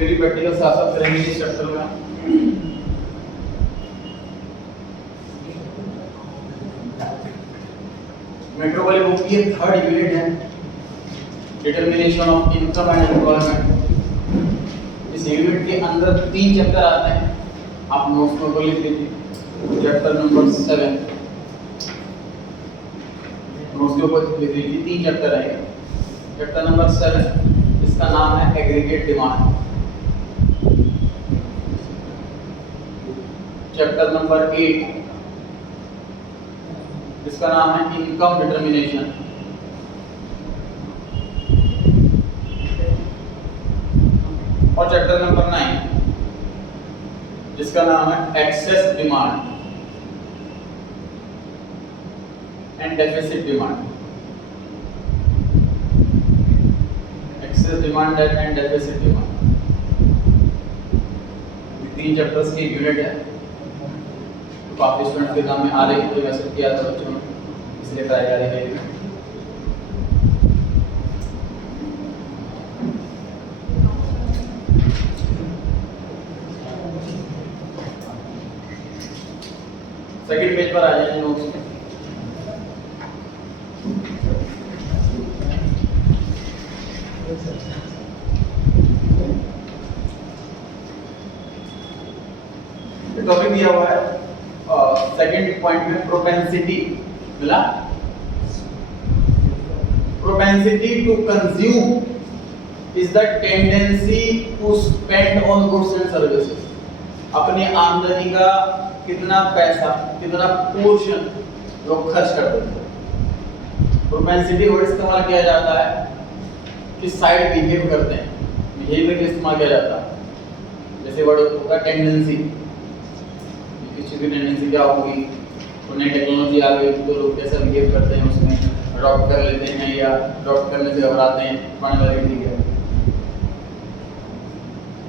फिर प्रैक्टिकल साथ साथ करेंगे इस चैप्टर में। मेट्रो वाली बुक की थर्ड यूनिट है, determination of income and employment. इस यूनिट के अंदर 3 चैप्टर आते हैं, आप नोट्स में लिख लीजिए। चैप्टर नंबर 7 नोट्स के ऊपर लिख लीजिए, 3 चैप्टर है। चैप्टर नंबर 7 इसका नाम है एग्रीगेट डिमांड। चैप्टर नंबर 8 इसका नाम है इनकम डिटर्मिनेशन। और चैप्टर नंबर 9 जिसका नाम है excess demand and deficit demand. Excess demand and deficit demand, 3 चैप्टर्स की यूनिट है। तो काफी स्टूडेंट्स के एग्जाम में आ रही है, तो मैसेज किया था बच्चों ने, इसलिए कराई जा रही है। सेकंड पेज पर आ जाइए नोट्स में। टॉपिक दिया हुआ है सेकंड पॉइंट में प्रोपेंसिटी मिला। Propensity to consume is the tendency to spend on goods and services. अपनी आमदनी का कितना पैसा, कितना पोर्शन लोग खर्च करते हैं। प्रोपेंसिटी वर्ड इस्तेमाल किया जाता है कि साइड बिहेव करते हैं, बिहेवियर के इस्तेमाल किया जाता है। जैसे वर्ड होगा टेंडेंसी, किसी की टेंडेंसी क्या होगी, तो नई टेक्नोलॉजी आ गई तो लोग कैसा बिहेव करते हैं, उसमें अडॉप्ट कर लेते हैं या अडॉप्ट करने से घबराते हैं, पढ़ने वाले ठीक है।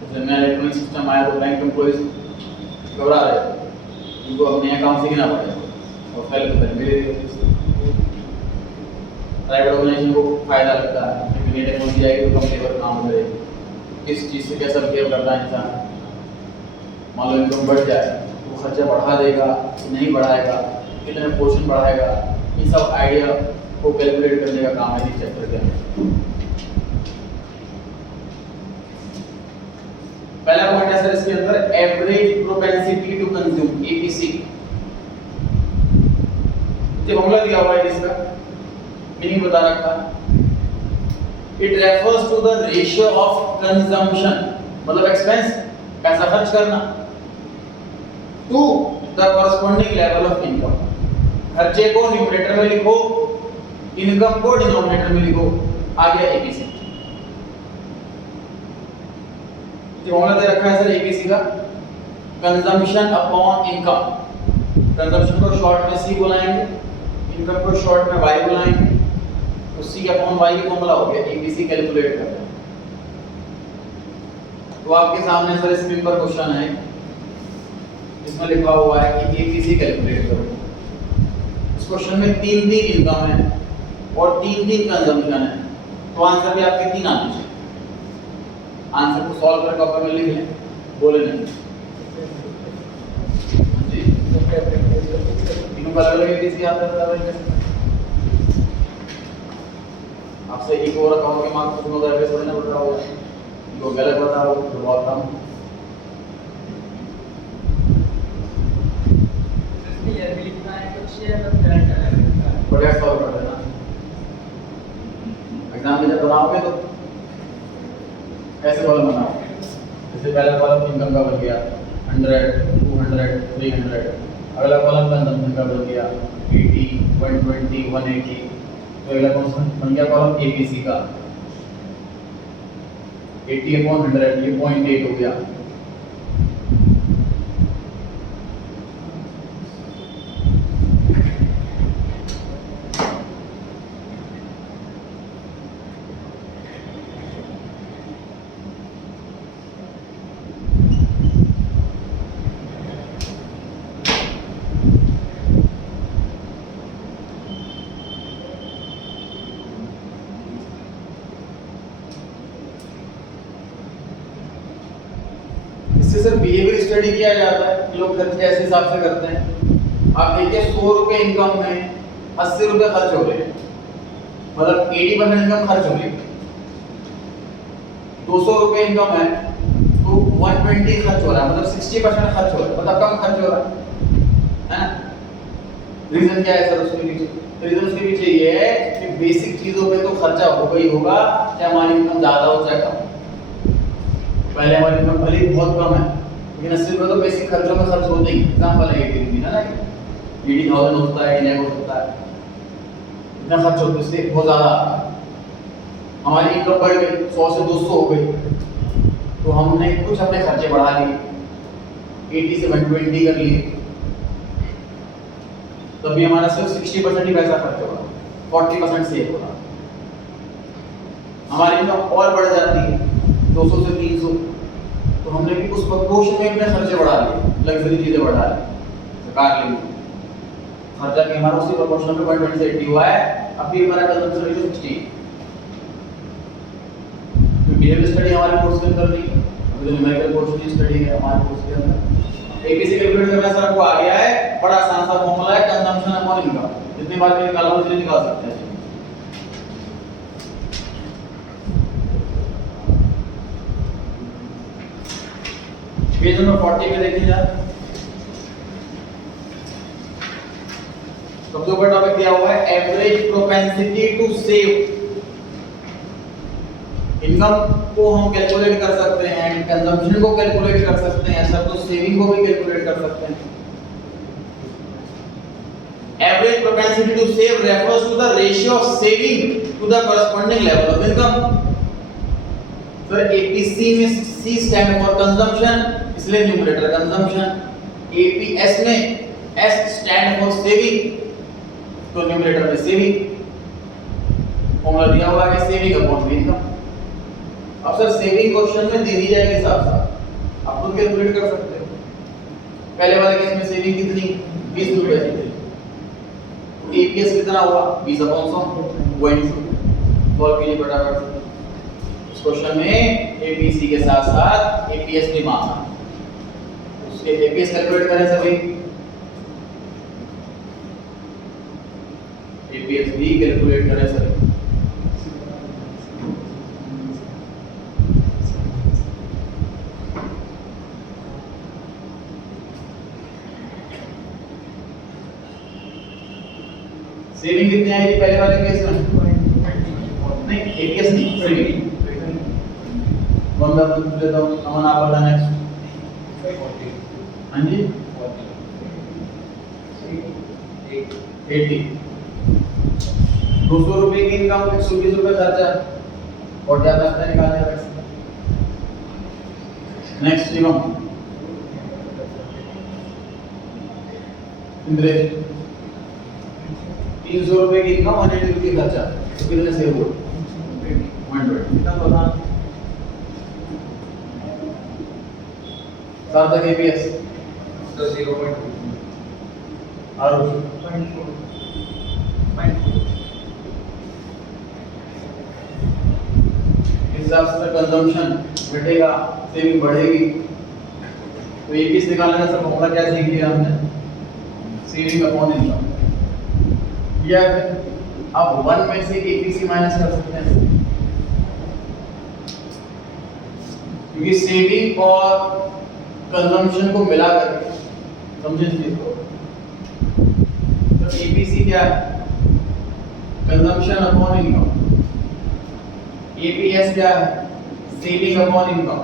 जैसे नया इलेक्ट्रॉनिक सिस्टम आया तो बैंक एम्प्लॉइज घबरा रहे थे, उनको अब नया काम सीखना पड़ेगा और फेल होता है। मेरे प्राइवेट ऑर्गेनाइजेशन को फायदा लगता है कि नई टेक्नोलॉजी आएगी तो कम लेबर काम करेगी। किस चीज़ से कैसा बिहेव करता है इंसान, मान लो इनकम बढ़ जाए तो खर्चा बढ़ा देगा कि नहीं बढ़ाएगा, कितने पोर्शन बढ़ाएगा, ये सब आइडिया को कैलकुलेट करने का काम है इस चैप्टर के अंदर। पहला पॉइंट है सर इसके अंदर average propensity to consume, APC. जो फॉर्मूला दिया हुआ है इसका मीनिंग बता रखा है। It refers to the ratio of consumption, मतलब एक्सपेंस, पैसा खर्च करना, to the corresponding level of income. खर्चे को न्यूमरेटर में लिखो, इनकम को डिनोमिनेटर में लिखो, आ गया एबीसी। जो फॉर्मूला दे रखा है सर एबीसी का, कंजम्पशन अपॉन इनकम। कंजम्पशन को शॉर्ट में सी बुलाएंगे, इनकम को शॉर्ट में वाई बुलाएंगे, तो सी अपॉन वाई की फॉर्मूला हो गया एबीसी कैलकुलेट करते हैं। तो आपके सामने सर स्क्रीन पर क्वेश्चन है जिसमें लिखा हुआ है कि एबीसी कैलकुलेट करो। इस क्वेश्चन में 3 इनकम है और 3 कंजम्पशन है, तो आंसर भी आपके 3 आने चाहिए। आंसर को सॉल्व करके कॉपी में लिख लें, बोले नहीं जी। तीनों का अलग एबीसी आता है। आपसे एक और अकाउंट के मार्क्स पूछूंगा तो ऐसे पढ़ना पड़ रहा होगा, जो गलत बताओ तो बहुत कम। बढ़िया सॉल्व कर देना। एग्जाम में जब बनाओगे तो ऐसे कॉलम बनाओ, जैसे पहला कॉलम इनकम का बन गया 100, 200, 300, अगला कॉलम कंजम्पशन का बन गया 80, 120, 180, तो अगला क्वेश्चन बन गया कॉलम एबीसी का 80/100, ये 0.8 हो गया। सिर्फ बिहेवियर स्टडी किया जाता है कि लोग खर्च कैसे हिसाब से करते हैं। आप देखिए 100 रुपए इनकम में 80 रुपए खर्च हो रहे हैं, मतलब 80% इनकम खर्च हो रही है। 200 रुपए इनकम है तो 120 खर्च हो रहा है, मतलब 60% खर्च हो रहा है, मतलब कम खर्च हो रहा है ना। रीजन क्या है सर उसके पीछे? रीजन उसके पीछे ये है कि बेसिक चीजों पे तो खर्चा होगा ही होगा, चाहे हमारी इनकम ज्यादा हो चाहे कम। पहले हमारी इनकम भले ही बहुत कम है लेकिन 80 रुपए तो बेसिक खर्चों में खर्च होते ही। एग्जांपल है ये ना, 80,000 होता है, 80,000 होता है, इतना खर्च होता है, इससे बहुत ज्यादा आता है। हमारी इनकम बढ़ गई, 100 से 200 हो गई, तो हमने कुछ अपने खर्चे बढ़ा लिए, 80 से 120 कर लिए, तभी हमारा सिर्फ 60% ही पैसा खर्च होगा, 40% सेव होगा। हमारी इनकम और बढ़ जाती है 200 से 300, तो हमने भी उस प्रोपोर्शन में अपने खर्चे बढ़ा लिए, लग्जरी चीजें बढ़ा ली, कार ले ली, खर्चा भी हमारा उसी प्रोपोर्शन में 120 से 80 हुआ है। अभी हमारा कंजम्पशन रेशियो 60। तो बिहेवियर स्टडी हमारे कोर्स के अंदर नहीं है, अभी जो न्यूमेरिकल पोर्शन की स्टडी है हमारे कोर्स के अंदर। एबीसी कैलकुलेट करना सर आपको आ गया है, बड़ा आसान सा फॉर्मूला है, कंजम्पशन अपॉन इनकम। जितनी बार भी निकाला उसे निकाल सकते हैं। पेज नंबर 40 पे देखिए जरा, सबसे ऊपर टॉपिक दिया हुआ है average propensity to save. Income को हम कैलकुलेट कर सकते हैं, कंजम्पशन को कैलकुलेट कर सकते हैं, सब तो सेविंग को भी कैलकुलेट कर सकते हैं। Average propensity to save refers to the ratio of saving to the corresponding level of income. Sir APC में सी स्टैंड फॉर कंजम्पशन, इसलिए न्यूमरेटर कंजम्पशन, एपीएस में एस स्टैंड फॉर सेविंग, तो न्यूमरेटर में सेविंग। फॉर्मूला दिया हुआ है saving upon income. अब sir saving question में दे दी जाएगी हिसाब से, आप खुद कैलकुलेट कर सकते हो। पहले वाले केस में सेविंग कितनी 20 रुपए थी, तो एपीएस कितना हुआ 20 अपॉन 100, वो इनटू सॉल्व कीजिए फटाफट। इस क्वेश्चन में एपीसी के साथ साथ एपीएस भी मांगा, उसके एपीएस कैलकुलेट करें सभी, एपीएस भी कैलकुलेट करें सभी। सेविंग कितनी आएगी पहले वाले केस में? नहीं एपीएस नहीं, सेविंग। बंदा पूछ लेता हूं, अमन आप बताना नेक्स्ट। हां जी 80। 200 रुपए की इनकम, 120 रुपए खर्चा, और ज्यादा पैसा निकालने का पैसा। नेक्स्ट शिवम इंद्रेश, 300 रुपए की इनकम, 180 रुपए खर्चा, तो कितने सेव हुए? 120। कितना पता? सार्थक एपीएस तो 0.2 और 0.4 हिसाब से कंजम्पशन घटेगा, सेविंग बढ़ेगी। तो एपीएस निकालने का सब फॉर्मूला क्या सीख लिया हमने? Saving upon income. या अब 1 में से एपीसी माइनस कर सकते हैं, क्योंकि सेविंग और कंजम्पशन को मिला करके समझे इस चीज को। तो एपीसी क्या है? Consumption upon income. एपीएस क्या है? Saving upon income.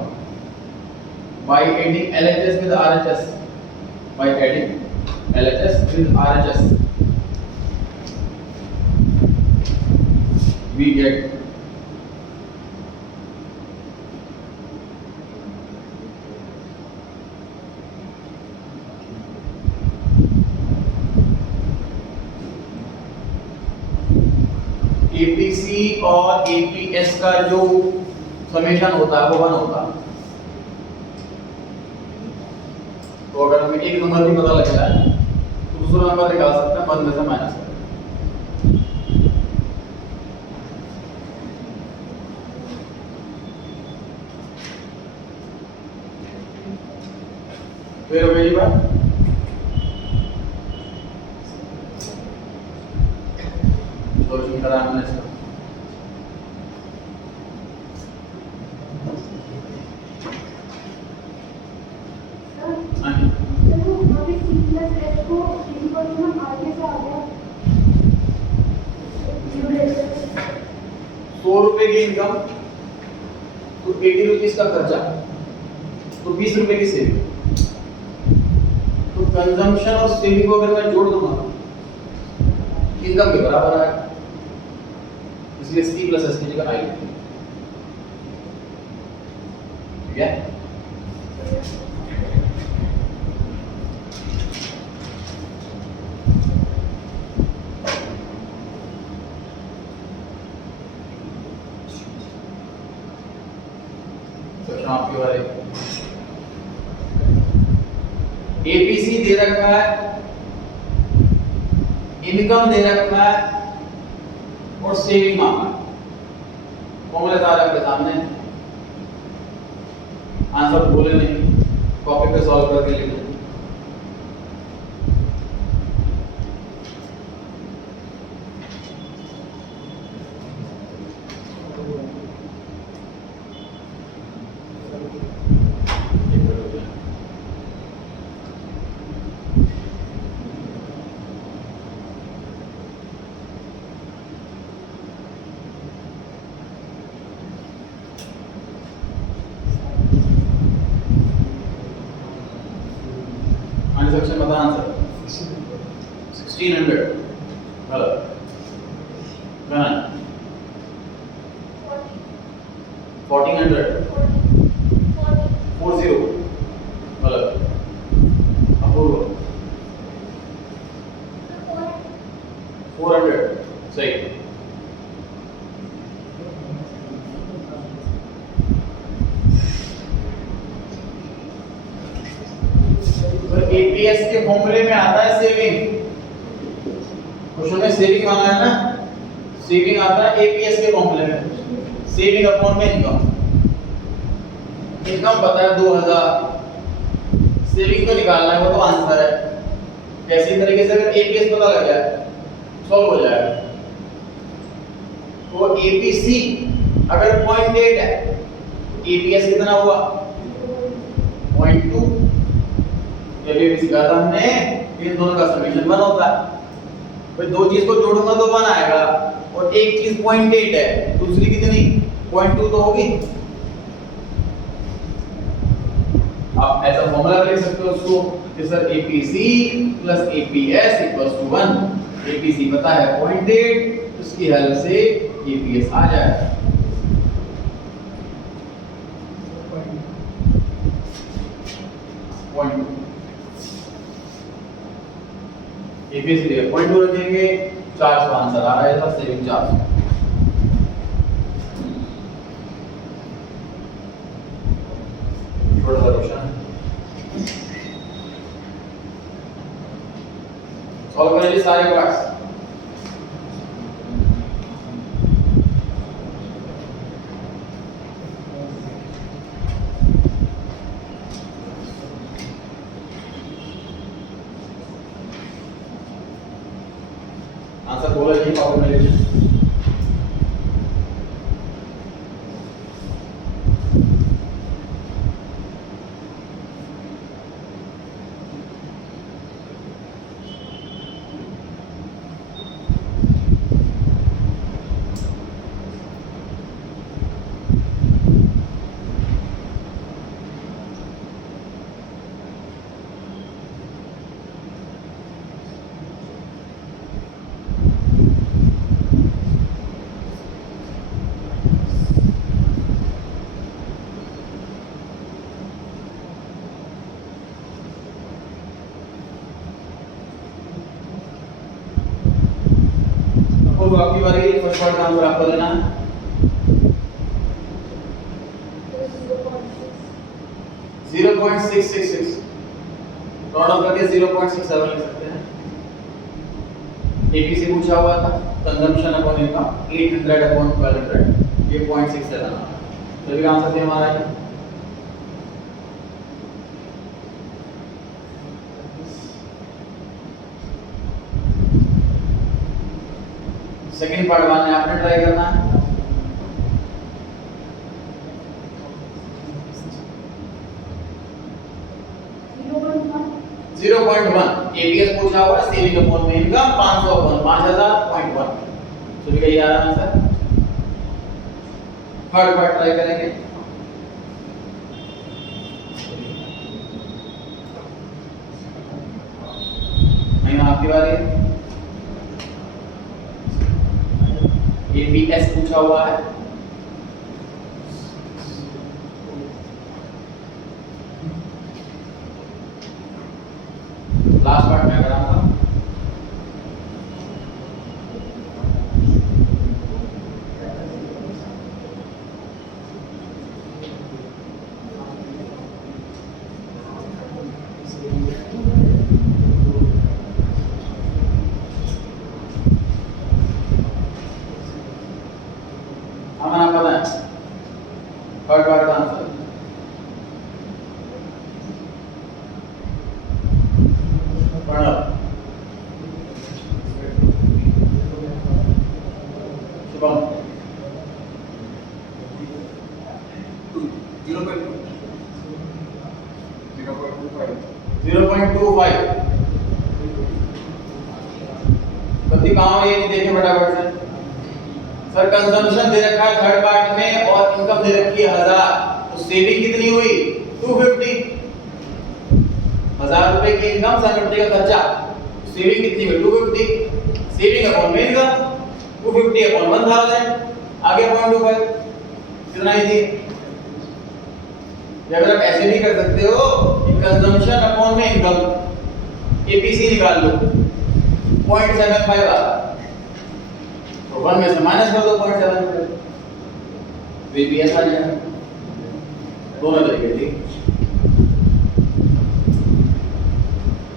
By adding LHS with RHS, by adding LHS with RHS we get APC और एपीएस का जो समेशन होता है वो 1 होता है। तो अगर हमें एक नंबर भी पता लग जाए तो दूसरा नंबर निकाल सकते हैं 1 में से माइनस। फिर हो गई बात। सोल्यूशन करा हमने इसका। हाँ जी। चलो अभी C++ को हम आगे से आ गया 100 रुपए की इनकम तो 80 रुपीस का खर्चा तो 20 रुपए की सेविंग। तो कंजम्पशन और सेविंग को अगर मैं जोड़ दूंगा इनकम के बराबर है, इसलिए C प्लस S की जगह I लिखते हैं। ठीक है। आपके बारे एपीसी दे रखा है, इनकम दे रखा है और सेविंग मांगा है। फॉर्मूले सारे आपके सामने, आंसर बोले नहीं, कॉपी पे सॉल्व करके लिख दो। सेक्शन बता आंसर 1600 गलत, 1400 40 गलत, अपूर्व 400 सही। एपीएस के फॉर्मूले में आता है सेविंग, क्वेश्चन में सेविंग मांगा है ना, सेविंग आता है एपीएस के फॉर्मूले में, सेविंग अपॉन में इनकम। इनकम पता है 2000, सेविंग तो निकालना है, वो तो आंसर है। कैसी तरीके से अगर एपीएस पता लग जाए सॉल्व हो जाएगा। तो एपीसी अगर 0.8 है तो एपीएस कितना हुआ 0.2। ये भी सीखा था हमने, इन दोनों का समीकरण 1 होता है। भाई दो चीज को जोड़ूंगा तो 1 आएगा, और एक चीज 0.8 है, दूसरी कितनी 0.2 तो होगी। आप ऐसा फॉर्मूला लिख सकते हो उसको कि sir APC plus APS equals to 1। APC पता है 0.8, उसकी हेल्प से एपीएस आ जाएगा। एपीएस लिए 0.2 रखेंगे, 400 आंसर आ रहा है, सब सेविंग 400। छोटा सा क्वेश्चन सॉल्व करेंगे सारे पार्ट्स। आंसर बोला नहीं, पावर में लीजिए। तो आपकी बारी, फर्स्ट पार्ट का आंसर आपको देना है 0.666, राउंड ऑफ करके 0.67 लिख सकते हैं। एपीसी पूछा हुआ था, कंजम्पशन अपॉन इनकम 800 अपॉन 1200, ये 0.67 आ रहा है। तो भी आंसर सेम आ रहा है। सेकंड पार्ट बाद में आपने ट्राई करना है। जीरो 0.1 एबीएस पूछा हुआ है, सेविंग अपॉन में इनकम 500 अपॉन 5000.1। तो भी यही आ रहा है आंसर। थर्ड पार्ट ट्राई करेंगे। नहीं आपकी बारी है। एबीएस पूछा हुआ है। लास्ट पार्ट में कराऊंगा। हमारा पता है थर्ड पार्ट का आंसर शुभम 0.25 गलती कहाँ हुई है देखें फटाफट से। सर कंजम्पशन दे रखा है थर्ड पार्ट में और इनकम दे रखी है 1000, तो सेविंग कितनी हुई 250। 1000 रुपए की इनकम 750 का खर्चा, सेविंग कितनी हुई 250। सेविंग अपॉन में इनकम 250 अपॉन 1000 आगे 0.25 कितना इजी। या अगर आप ऐसे भी कर सकते हो कि कंजम्पशन अपॉन में इनकम एपीसी निकाल लो 0.75 आ तो 1 में से माइनस कर दो 0.75 एपीएस आ जाएगा। दोनों तरीके ठीक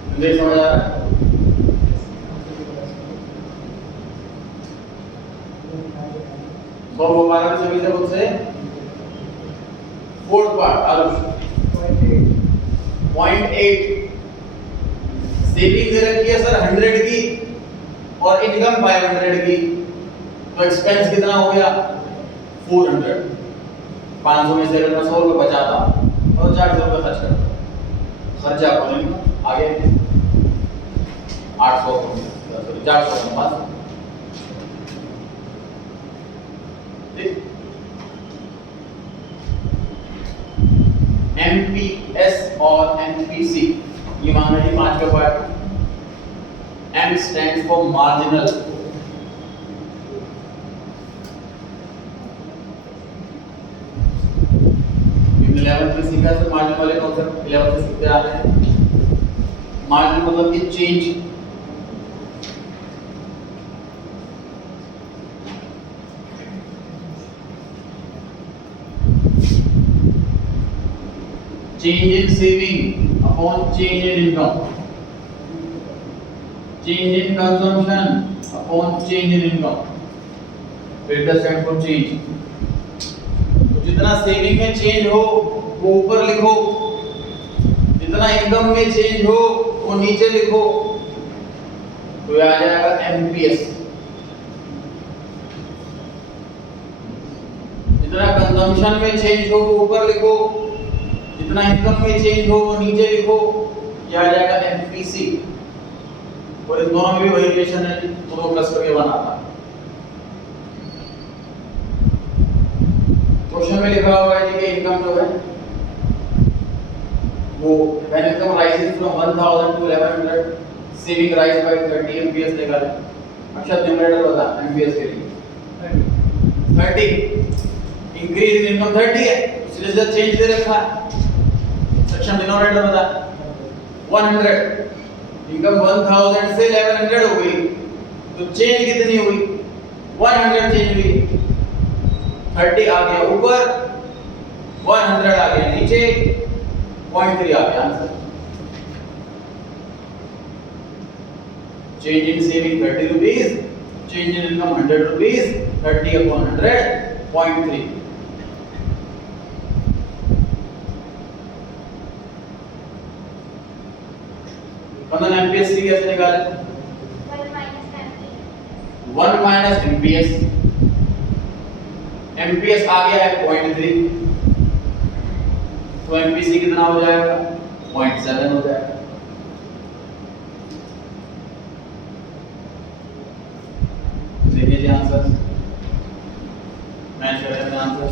मुझे समझ आ रहा है। सॉल्व हो पा रहा है सभी से खुद से। फोर्थ पार्ट आरुष 0.8 सेविंग दे रखी है सर 100 की और इनकम 500 की, तो एक्सपेंस कितना हो गया 400। 500 में से अगर मैं 100 रुपये बचाता और 400 रुपये खर्च करता, खर्चा अपॉन आगे 800 सॉरी 400 के पास ठीक। एमपीएस और एमपीसी ये मान लीजिए 5 का part. M stands for marginal, in 11th में सीखा तो मार्जिन वाले कॉन्सेप्ट 11th से सीखते आ रहे हैं। मार्जिन मतलब कि change, change in saving upon change in income, change in consumption upon change in income, delta stand for change। तो जितना सेविंग में चेंज हो वो ऊपर लिखो, जितना इनकम में चेंज हो वो नीचे लिखो, तो ये आ जाएगा एमपीएस। जितना कंजम्पशन में चेंज हो वो ऊपर लिखो, जितना इनकम में चेंज हो वो नीचे लिखो, ये आ जाएगा एमपीसी। और इन दोनों में भी वही रिलेशन है, दोनों प्लस करके बनाता। क्वेश्चन में लिखा हुआ है कि इनकम जो है वो when income rises from 1000 to 1100 saving rise by 30 MPS निकाले। अक्षर न्यूमरेटर बता एमपीएस के लिए 30 इंक्रीज इन इनकम 30 है, इसलिए जो चेंज दे रखा है सेक्शन डिनोमिनेटर बता 100। इनकम 1000 से 1100 हो गई, तो चेंज कितनी हुई 100 चेंज हुई। 30 आ गया ऊपर, 100 आ गया नीचे, 0.3 आ गया answer. Change in saving 30 rupees, change in income 100 रुपीस, 30 upon 100 0.3। मतलब एमपीएस कैसे निकाले? 12 minus 10 1 माइनस एमपीएस, एमपीएस आ गया है 0.3, तो एमपीसी कितना हो जाएगा 0.7 हो जाएगा। देखिए जी आंसर मैच कर रहे हैं आंसर।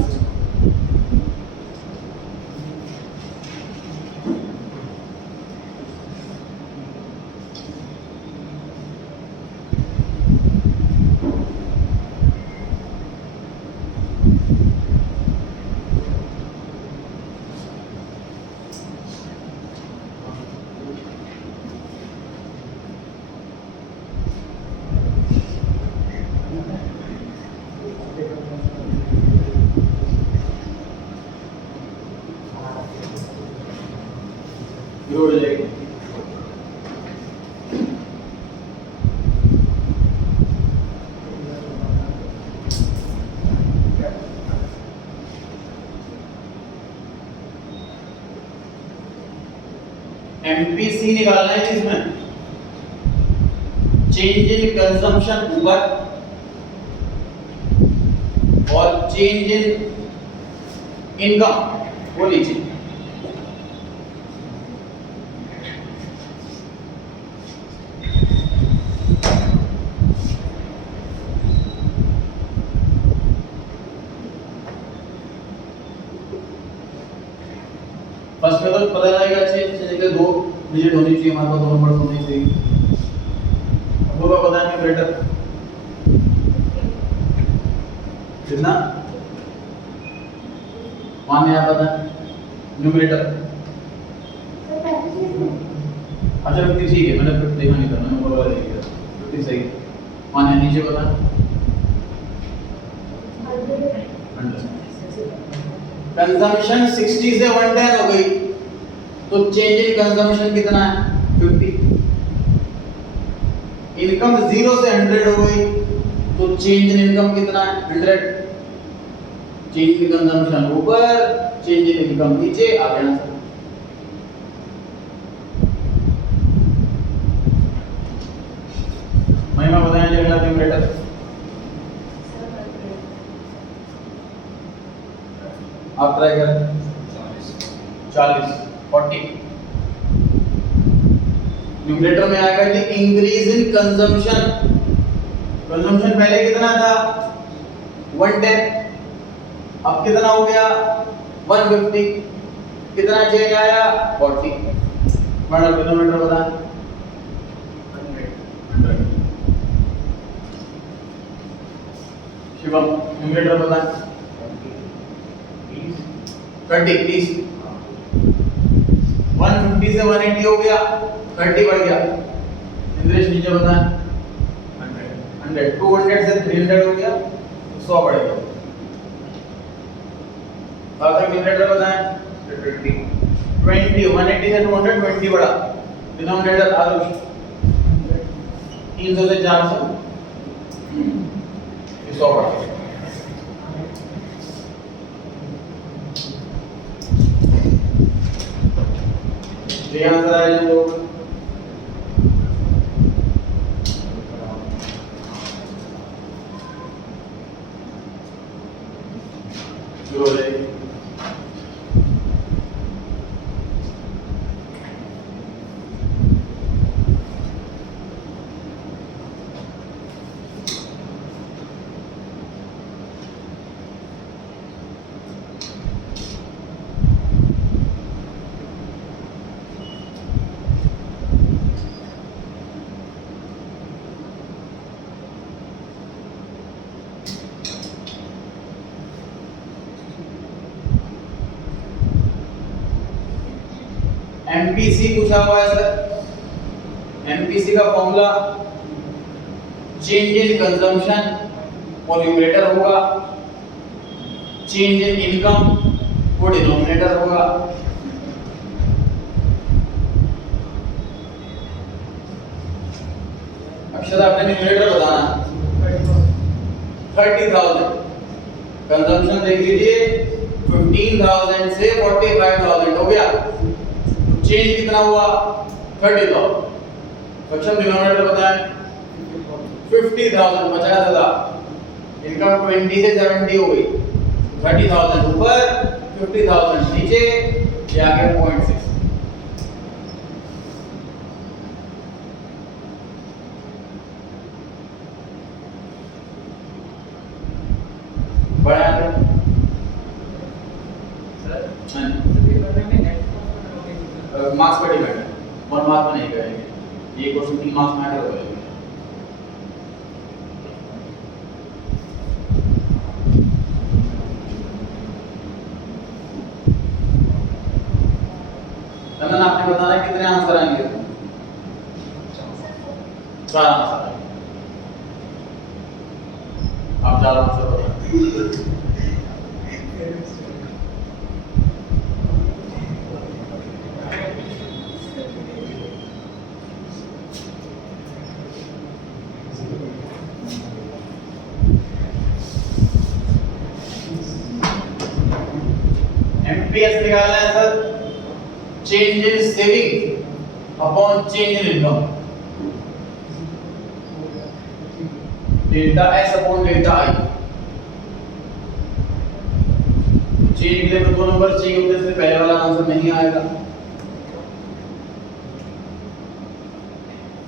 जोड़ जाएगी। एमपीसी निकालना है इसमें, चेंज इन कंजम्पशन ऊपर और चेंज इन इनकम वो नीचे। फर्स्ट में तो पता लगेगा अच्छे जगह 2 डिजिट होनी चाहिए, हमारे पास 2 नंबर होने चाहिए। अब होगा पता है न्यूमरेटर कितना मान है पता न्यूमरेटर। अच्छा 50 ठीक है, मैंने 50 देखा नहीं था, मैंने बोला देखिए 50 सही मान है। नीचे पता 100। कंजम्पशन 60 से 110 हो गई, तो चेंज इन कंजम्पशन कितना है 50। इनकम 0 से 100 हो गई, तो चेंज इन इनकम कितना है 100। चेंज इन कंजम्पशन ऊपर, चेंज इन इनकम नीचे, आ गया आंसर। महिमा बताएं अगला न्यूमरेटर। आप ट्राई करें 40 40। न्यूमरेटर में आएगा कि इंक्रीज इन कंजम्पशन। कंजम्पशन पहले कितना था 110, अब कितना हो गया 150, कितना चेंज आया 40। मतलब किलोमीटर बता 100। शिवम न्यूमरेटर बता 30। 150 से 180 हो गया, 30 बढ़ गया। इंद्रेश नीचे बता 100। 200 से 300 हो गया, 100 बढ़ गया। अब तक न्यूमरेटर बताएं 20। 180 से 200 20 बढ़ा, डिनोमिनेटर आदर्श 300 से 400 100 बढ़ा। ये आंसर आया जो शुरू हो जाएगी। एमपीसी पूछा हुआ है सर। एमपीसी का फॉर्मूला चेंज इन कंजम्पशन वो न्यूमरेटर होगा, चेंज इन इनकम वो डिनोमिनेटर होगा। अक्षर आपने न्यूमरेटर बताना 30,000, कंजम्पशन देख लीजिए 15,000 से 45,000 हो गया, चेंज कितना हुआ 30,000। सक्षम डिनोमिनेटर बताएं 50,000 50,000 इनकम 20 से 70 हो गई 30,000 ऊपर 50,000 नीचे ये आ गया 0.6 बढ़ा दे सर मार्क्स पर डिपेंड है 1 मार्क में नहीं करेंगे ये क्वेश्चन 3 मार्क्स में आएगा तो करेंगे नंदन आपने बताना है कितने आंसर आएंगे 4 आंसर आएंगे आप 4 आंसर बताएं एमपीएस निकालना है sir change in saving upon change in income delta S upon delta I change के लिए तो 2 नंबर चाहिए होते हैं इसलिए पहले वाला आंसर नहीं आएगा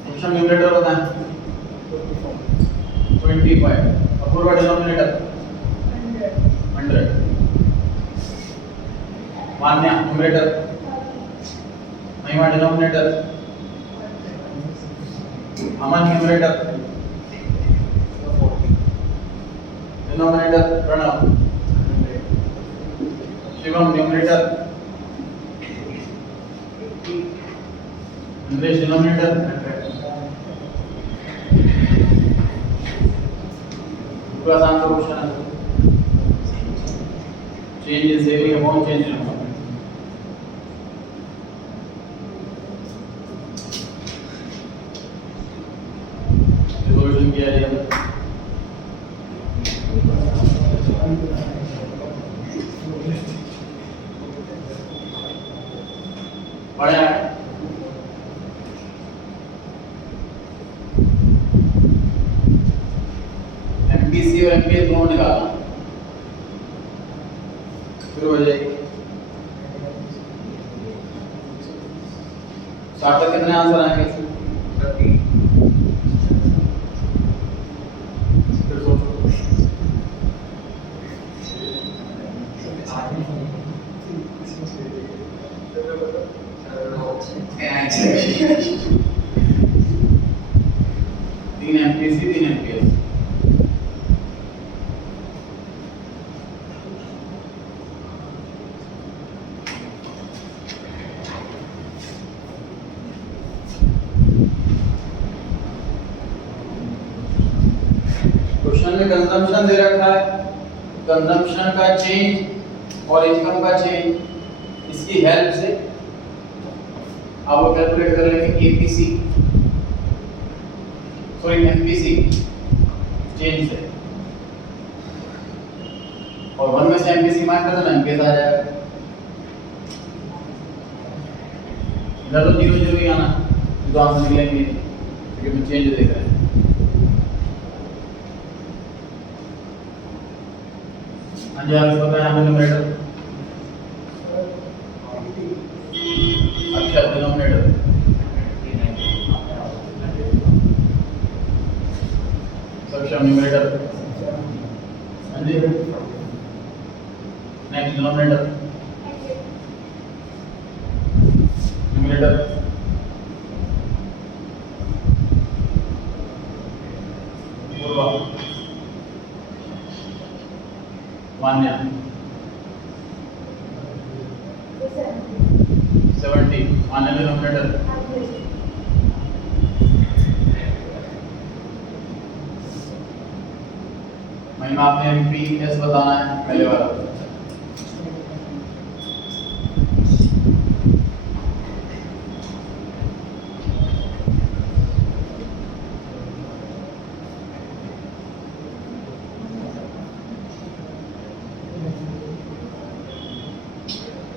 ऑप्शन न्यूमरेटर बताएं 25 Apurva denominator 100 Manya numerator Mahima denominator Aman numerator denominator Pranav Shivam numerator English denominator पूरा आंसर क्वेश्चन है change in saving amount change in amount resolution किया है पढ़ा है एमपीसी और एमपीएस दोनों निकालना शुरू हो जाएगी 60 तक कितने आंसर आएंगे फिर सोचो तीन एमपीसी 3 एमपीएस क्वेश्चन में कंजम्पशन दे रखा है कंजम्पशन का चेंज और इनकम का चेंज इसकी हेल्प से आप वो कैलकुलेट कर लेंगे एपीसी सॉरी एमपीसी चेंज से और 1 में से एमपीसी माइनस कर देना एमपीएस आ जाएगा इधर तो 0 0 ही आना तो आंसर निकलेंगे क्योंकि हम चेंज देख रहे हैं हाँ जी आप बताएं हमें न्यूमरेटर अच्छा डिनोमिनेटर सक्षम न्यूमरेटर हाँ जी नेक्स्ट डिनोमिनेटर न्यूमरेटर पूर्वा मान्य 70 मान्य डिनोमिनेटर महिमा आपने एमपीएस बताना है पहले वाला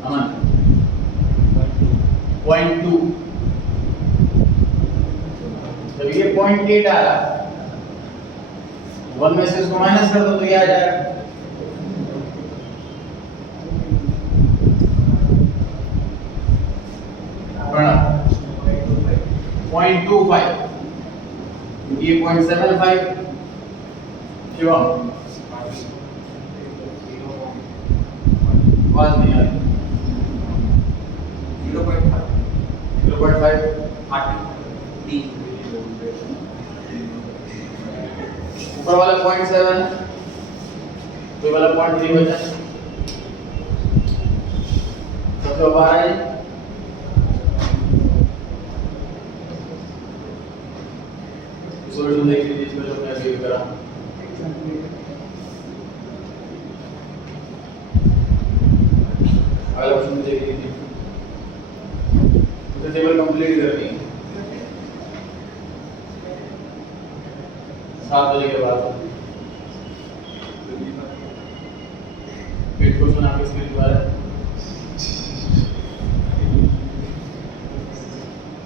अमन 0.2 जब ये 0.2 0.8 आ रहा है, 1 में से इसको माइनस कर दो तो ये आ जाएगा। बड़ा 0.25, ये 0.75, शिवम आवाज नहीं आ रही। 0.5 ऊपर वाला 0.7, तो ये वाला 0.3 बचा। सबसे ऊपर है सॉल्यूशन देख लीजिए इसमें जो मैं अभी करा। अगला ऑप्शन देख लीजिए, तो टेबल कंप्लीट कर दी 7 बजे के बाद। फिर क्वेश्चन आपके स्क्रीन पर है,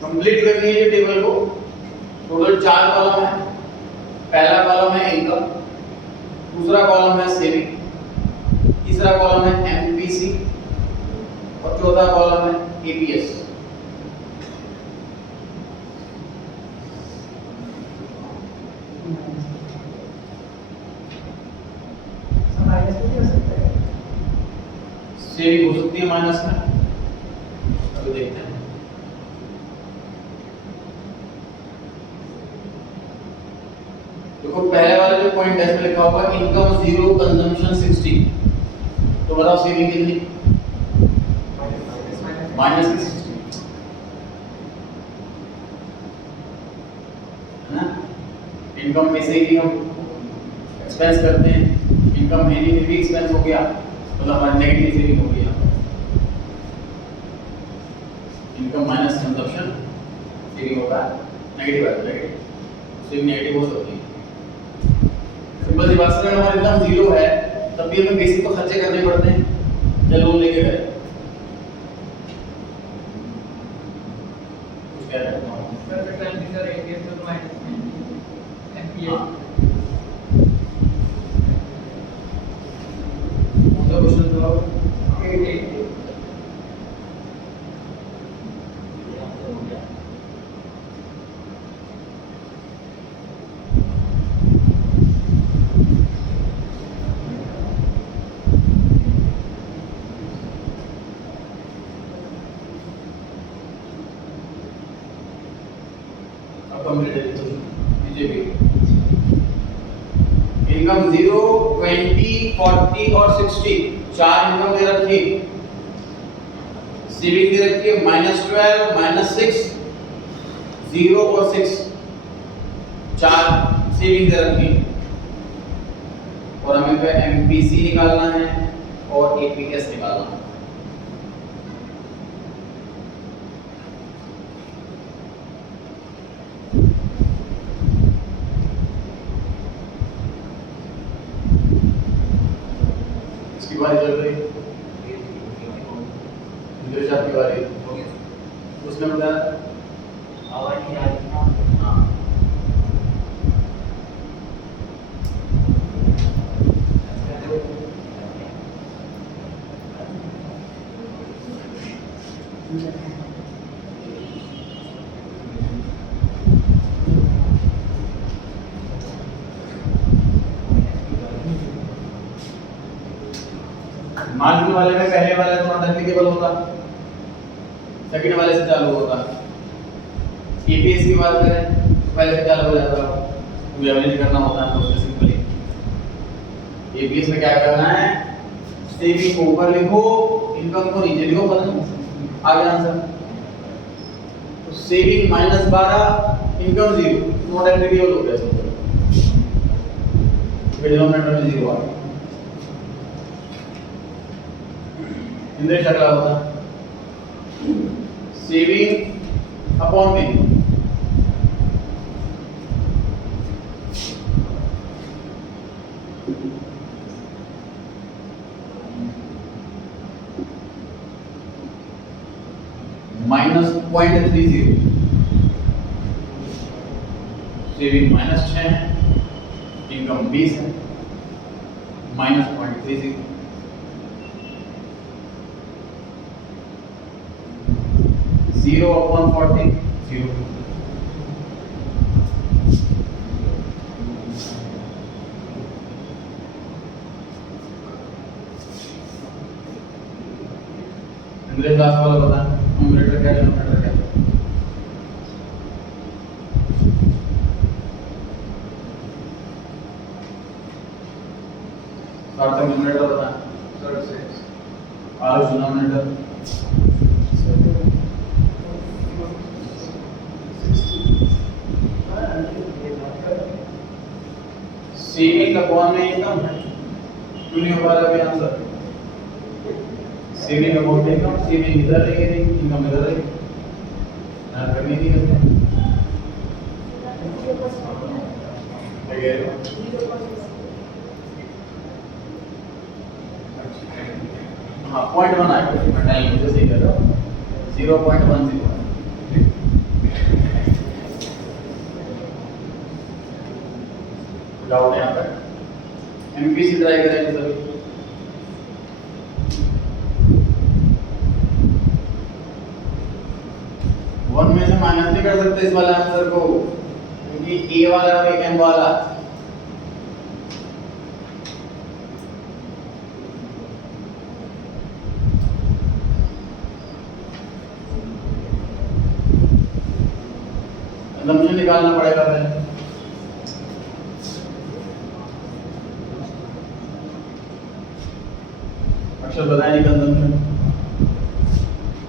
कंप्लीट करनी है ये टेबल को। टोटल 4 कॉलम है। पहला कॉलम है इनकम, दूसरा कॉलम है सेविंग, तीसरा कॉलम है एमपीसी और चौथा कॉलम है एपीएस। सेविंग हो सकती है माइनस में, अभी देखते हैं। देखो पहले वाला जो पॉइंट है इसमें लिखा होगा इनकम 0 कंजम्पशन 60, तो बताओ सेविंग कितनी? माइनस 60 है ना। इनकम में से ही हम एक्सपेंस करते हैं, इनकम है नहीं फिर भी एक्सपेंस हो गया, मतलब हमारा नेगेटिव सेविंग हो गया। इनकम माइनस कंजम्पशन सेविंग होगा नेगेटिव है, नेगेटिव सेविंग नेगेटिव हो सकती है। सिंपल सी बात है, अगर हमारा इनकम 0 है तब भी हमें बेसिक तो खर्चे करने पड़ते हैं, या लोन लेके गए। कुछ कह रहे हैं सर पेट्रोल सर एटीएम तो माइनस में एमपीएस कौन सा क्वेश्चन था? 88 इनकम 0, 20, 40 और 60 चार इनकम दे रखी। सेविंग दे रखी है -12, -6, 0 और 6, चार सेविंग दे रखी। और हमें पे एमपीसी निकालना है और एपीएस निकालना है। बारी चल रही इंद्रजात की बारी, उसने बताया आवाज नहीं आ रही ना। हाँ मार्जिन वाले में पहले वाला तो नॉन एप्लीकेबल होता, सेकंड वाले से चालू होता। एपीएस की बात करें तो पहले से चालू हो जाता, तो एवरेज करना होता है तो उसमें सिंपली एपीएस में क्या करना है, सेविंग को ऊपर लिखो, इनकम को नीचे लिखो, खत्म, आ गया आंसर। तो सेविंग -12, इनकम 0, नॉट एप्लीकेबल हो गया। डिनोमिनेटर में 0 आ गया। इंद्रेश अगला होता सेविंग अपॉन में -0.30, सेविंग -6 है, इनकम 20 है, -0.30। 0/40 0। इंग्लिश लास्ट वाला बता, न्यूमरेटर क्या डिनोमिनेटर क्या? सार्थक न्यूमरेटर बता, आरुष डिनोमिनेटर। सेविंग अपॉन में इनकम क्यों नहीं हो पा रहा है आंसर? सेविंग अपॉन में इनकम, सेविंग इधर रहेगी, इनकम इधर रहेगी, ना करनी नहीं है। हाँ, पॉइंट 1 आएगा, मैं टाइम मुझे सही कर रहा हूँ, 0.10। डाउट यहाँ पर एमपीसी ट्राई करेंगे सभी। वन में से माइनस नहीं कर सकते इस वाले आंसर को, क्योंकि ए वाला और एम वाला कंजम्पशन निकालना पड़ेगा पहले। अक्षर बताएं कंजम्पशन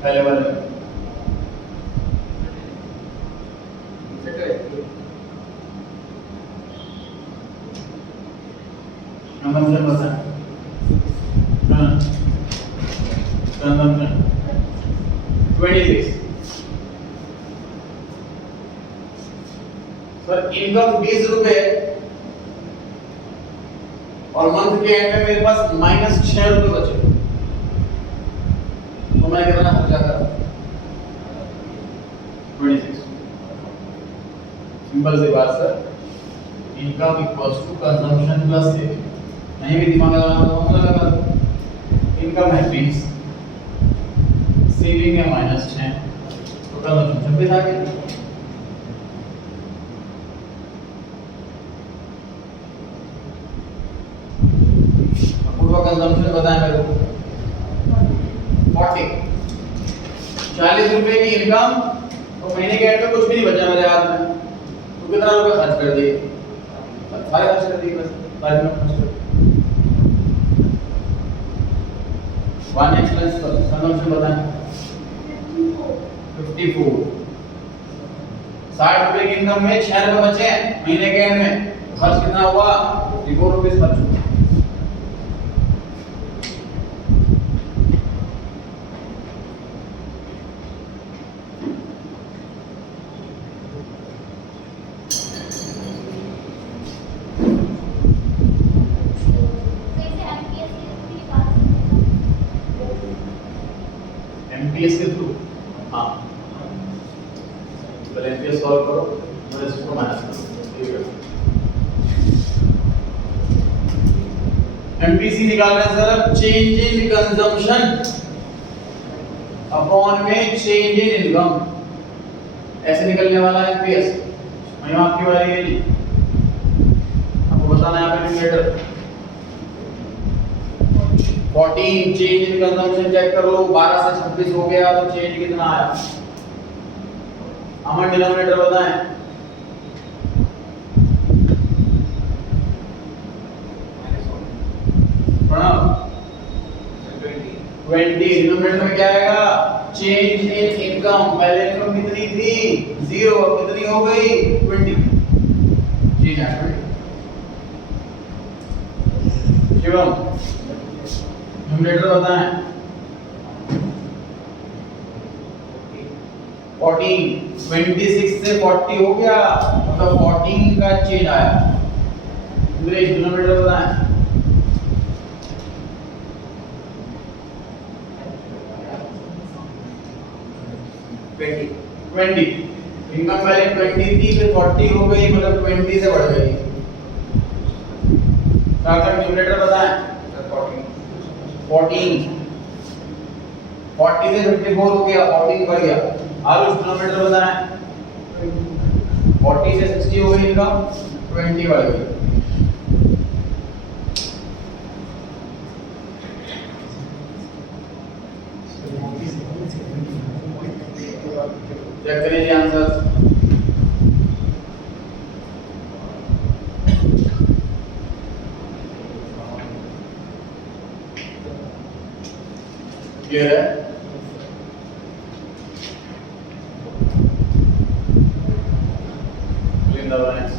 पहले वाले कंजम्पशन बताएं। हाँ, कंजम्पशन 26। सर इनकम 20 रुपए और मंथ के एंड में मेरे पास -6 रुपए बचे, तो मैं कितना खर्चा करा? 26। सिंपल सी बात sir, income equals to consumption plus saving. नहीं भी दिमाग लगाना तो हम लगा दो। इनकम है 20, सेविंग है -6, तो कंजम्पशन 26 आ गया। कंजम्पशन बताएं मेरे को। 40, 40 रुपए की इनकम, तो महीने के एंड में कुछ भी नहीं बचा मेरे हाथ में, तो कितना रुपए खर्च कर दिए? सारे खर्च कर दिए, बस सारे में खर्च कर दिए। वन एक्सपेंस कंजम्पशन बताएं। 54, 60 रुपए की इनकम में 6 रुपए बचे महीने के एंड में, खर्च कितना हुआ? 54 रुपए खर्च हुआ। एमपीएस के थ्रू, हाँ, पहले एमपीएस सॉल्व करो और इसको माइनस करो। एमपीसी निकाल रहे हैं सर, अब चेंज इन कंजम्पशन अपॉन में चेंज इन इनकम, ऐसे निकलने वाला है एमपीएस। मैं आपकी बारी है जी, आपको बताना है यहाँ पे numerator 14। Change in consumption check कर लो, 12 से 26 हो गया, तो चेंज कितना आया? अमन डिनोमिनेटर बताएं। प्रणव 20। डिनोमिनेटर में क्या आएगा? चेंज इन इनकम, पहले इनकम कितनी थी? 0, अब कितनी हो गई? 20। चेंज है 20। शिवम न्यूमरेटर बताएं। 14, 26 से 40 हो गया, मतलब 14 का चेंज आया। इंग्लिश डिनोमिनेटर बताएं। 20। 20। इनकम पहले 20 थी फिर 40 हो गई, मतलब 20 से बढ़ गई। साथ न्यूमरेटर बताएं 14, 40 से 54 हो गया, 14 बढ़ गया। आरुष डिनोमिनेटर बताएं 40 से 60 हो गई, इनका 20 बढ़ गई। चेक करें जी आंसर। क्लियर है? Fill in the blanks.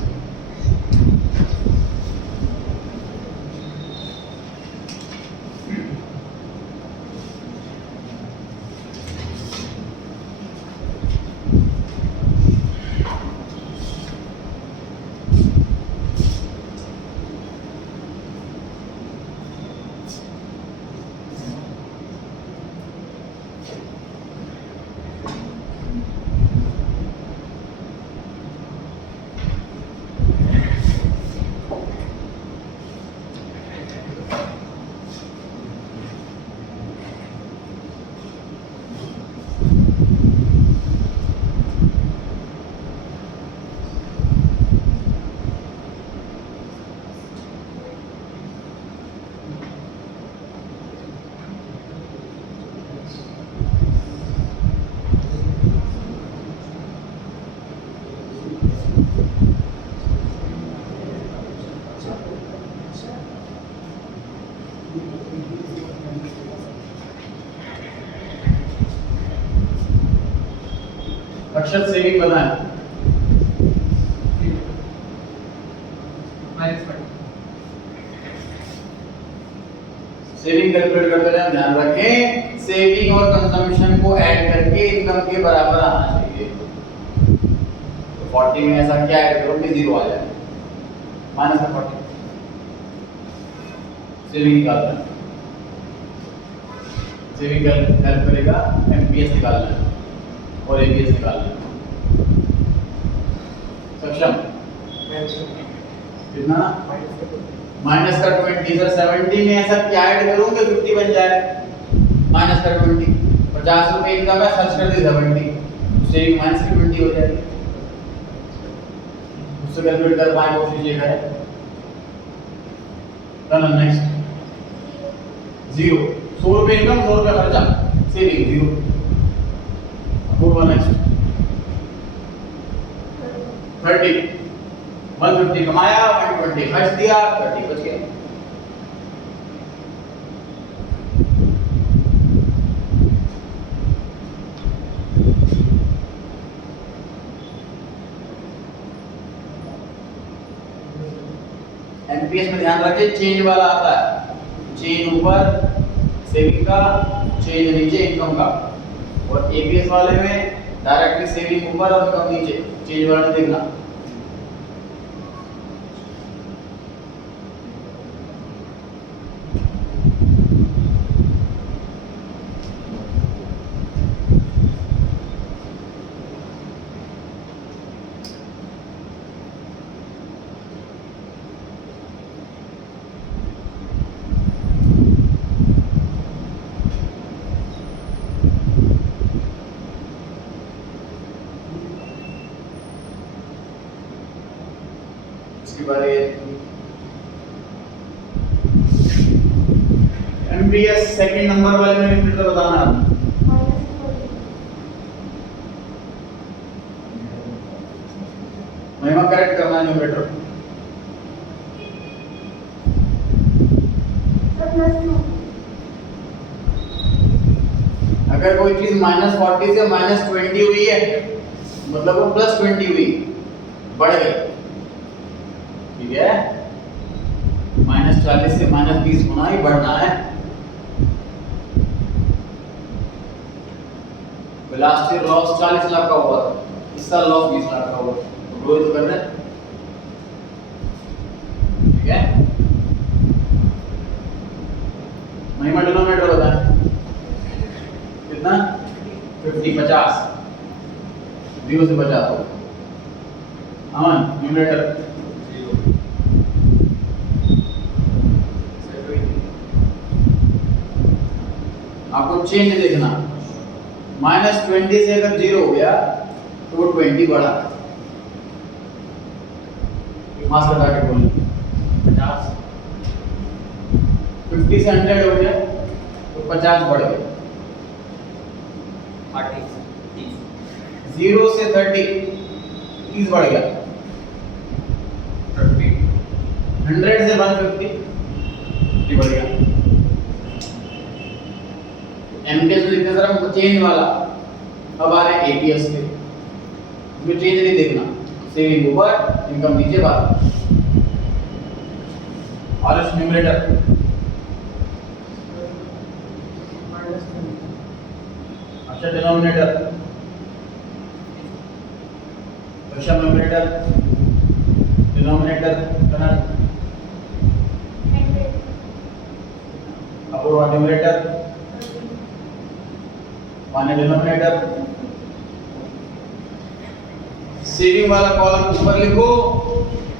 अक्षर सेविंग बताएं। सेविंग कैलकुलेट करते रहें, ध्यान रखें सेविंग और कंजम्पशन को ऐड करके इनकम के बराबर आना चाहिए। तो 40 में ऐसा क्या ऐड करो कि 0 आ जाए, माइनस 40। सेविंग निकालना है, सेविंग हेल्प करेगा एमपीएस निकालना है और एपीएस निकालना है। सक्षम कितना? माइनस का 20 सर 70 में ऐसा क्या ऐड करूं कि 50 बन जाए? माइनस का 20, 50 रुपए इनकम है, खर्च कर दी 70, सेविंग माइनस की 20 हो जाएगी। उससे कैलकुलेट कर पाए कोशिश ये करें। डन। नेक्स्ट 0, 100 रुपए इनकम 100 रुपए खर्चा, सेविंग 0। अब नेक्स्ट 30, 150 कमाया, 120 खर्च दिया, 30 बच गया। एमपीएस में ध्यान रखें चेंज वाला आता है, चेंज ऊपर सेविंग का, चेंज नीचे इनकम का, और एपीएस वाले में डायरेक्टली सेविंग ऊपर और इनकम नीचे, चेंज वाला देखना। एमपीएस सेकंड नंबर वाले में न्यूमरेटर बताना। महिमा करेक्ट करना न्यूमरेटर। अगर कोई चीज -40 से -20 हुई है, मतलब वो +20 हुई, बढ़ गई, ठीक है? -40 से -20 होना ही बढ़ना है। लास्ट ईयर लॉस 40 लाख का हुआ था, इस साल लॉस 20 लाख का हुआ, तो ग्रो तो करना है, ठीक है? महिमा डिनोमिनेटर बताएं कितना? 50, 50 0 से 50 हो। अमन न्यूमरेटर आपको चेंज देखना, -20 से अगर 0 हो गया तो वो 20 बढ़ा, मास घटा के बोल 50, 50 से 100 हो गया तो 50 बढ़ गया, 0 से 30 बढ़ गया, 100 से 150 बढ़ गया। एमटीएस में लिखते सर हमको चेंज वाला, अब आ रहे हैं एटीएस पे, इसमें चेंज नहीं देखना, सेविंग ऊपर इनकम नीचे बाहर। और इस न्यूमरेटर अच्छा डिनोमिनेटर, अच्छा न्यूमरेटर डिनोमिनेटर करना, अब और न्यूमरेटर माने डिनोमिनेटर। सेविंग वाला कॉलम ऊपर लिखो,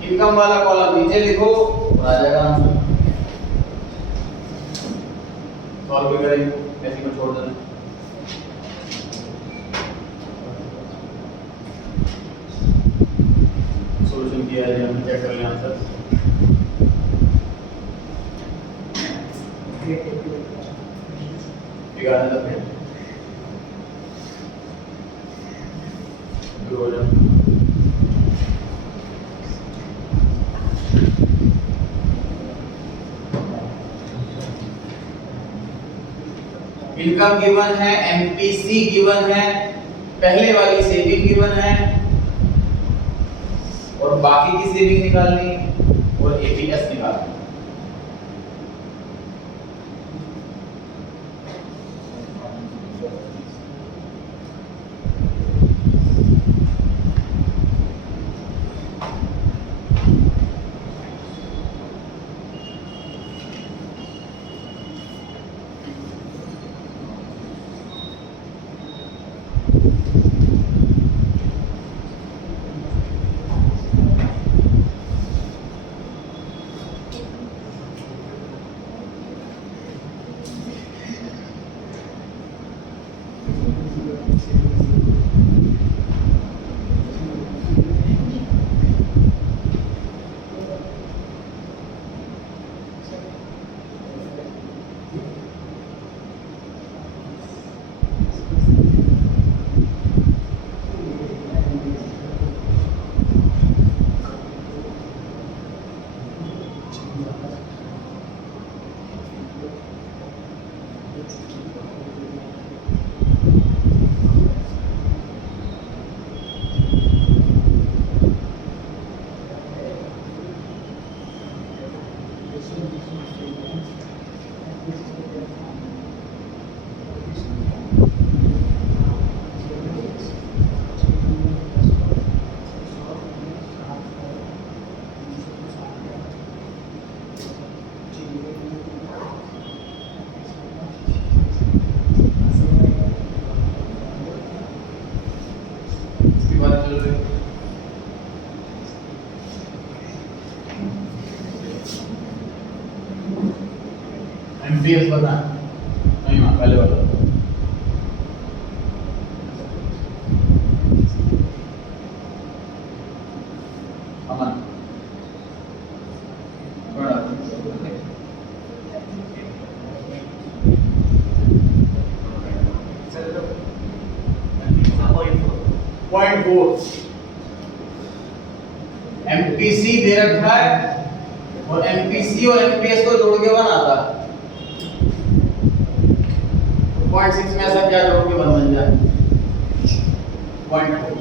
इनकम वाला कॉलम नीचे लिखो, और आ जाएगा आंसर। सॉल्व भी करेंगे, ऐसे को छोड़ देना। सॉल्यूशन किया है, हम चेक कर लें आंसर। बिगाड़ने लगते हैं इनकम गिवन है, एमपीसी गिवन है, पहले वाली सेविंग गिवन है और बाकी की सेविंग निकालनी और एटीएस निकालनी। एमपीएस बता नहीं मां पहले वाला अमन बड़ा 0.4 एमपीसी दे रखा है और एमपीसी और एमपीएस को जोड़ के 1 आता है। 0.6 में ऐसा क्या जोड़ के 1 बन जाए 0.4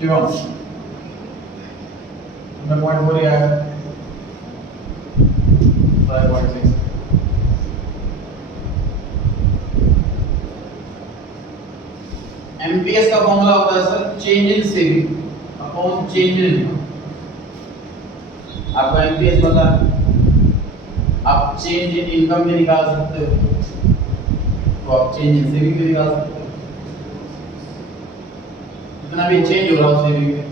शिवम हमें 0.4 ही आया 5.6 एमपीएस का फॉर्मूला होता है sir change in saving upon change in income. आपको एमपीएस पता है, आप चेंज इन इनकम भी निकाल सकते हो तो आप चेंज इन सेविंग भी निकाल सकते हो। जितना भी चेंज हो रहा हो सेविंग में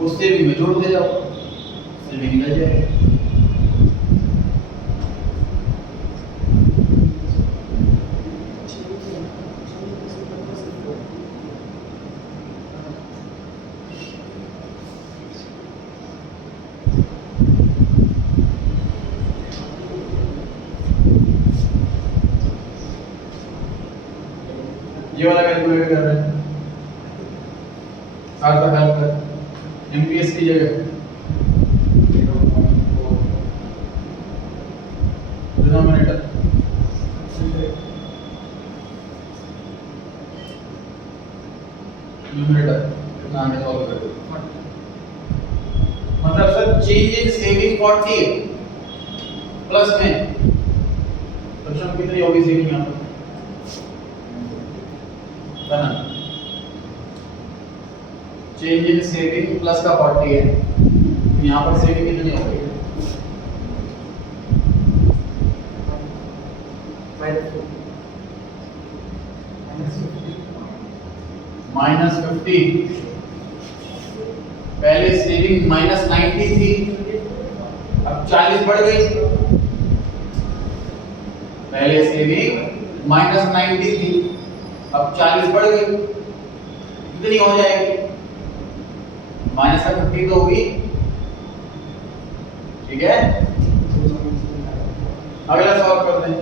उस सेविंग में जोड़ते जाओ, सेविंग निकल जाएगी। ये वाला कैलकुलेट कर रहे हैं, साथ का हेल्प कर एमपीएस की जगह डिनोमिनेटर न्यूमरेटर कितना आगे सॉल्व कर दो। मतलब सर चेंज इन सेविंग 40 प्लस में तो कितनी होगी सेविंग यहाँ पर बना, चेंज इन सेविंग प्लस का 40 है, यहाँ पर सेविंग कितनी हो गई -50। पहले सेविंग -90 थी, अब 40 बढ़ गई। पहले सेविंग -90 थी, अब 40 बढ़ गई, कितनी हो जाएगी -50 तो होगी, ठीक है। अगला सॉल्व करते हैं।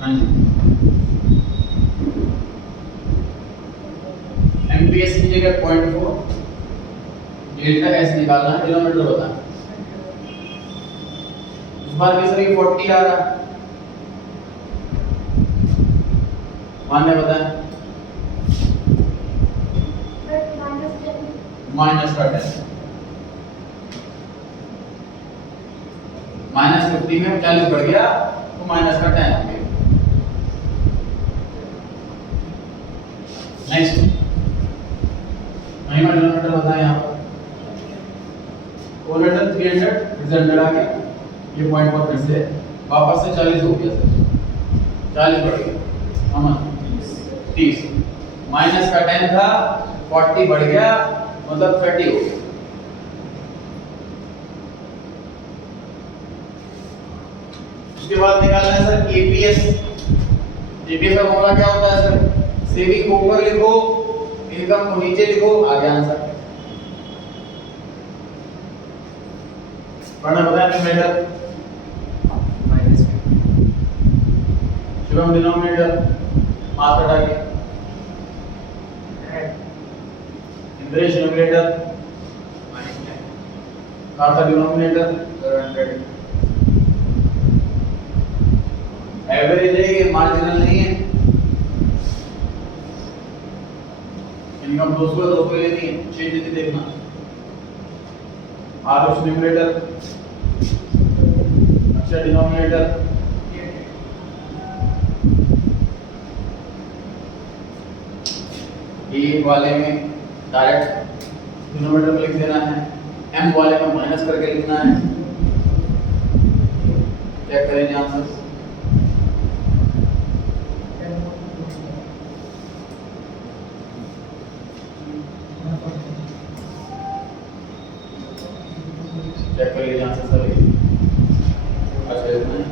हाँ जी, एमपीएस की जगह 0.4 डेल्टा एस निकालना है, डिनोमिनेटर बताना। इस बार भी सर ये 40 आ रहा है, मानने बताएं माइनस का 10 -50 में 40 बढ़ गया तो माइनस का 10 आ गया। नेक्स्ट महिमा डिनोमिनेटर बताएं यहाँ पर 400 300 रिजल्ट आ गया, ये 0.4 फिर से वापस से 40 हो गया सर, 40 बढ़ गया हम 30 माइनस का 10 था 40 बढ़ गया मतलब 30 हो गया। उसके बाद निकालना है सर एपीएस। एपीएस का फॉर्मूला क्या होता है सर, सेविंग को ऊपर लिखो, इनकम को नीचे लिखो, आगे आंसर। पढ़ना बताया न्यूमरेटर शिवम डिनोमिनेटर मास हटा के, इंद्रेश न्यूमरेटर कार्ता डिनोमिनेटर 100। एवरेज है ये, मार्जिनल नहीं है। इनकम 200 लेनी है, चेंज नहीं देखना। आरुष न्यूमरेटर अच्छा डिनोमिनेटर ए वाले में डायरेक्ट डिनोमिनेटर में लिख देना है, एम वाले में माइनस करके लिखना है। चेक करेंगे आंसर। चेक कर लीजिए आंसर सर। अच्छा इसमें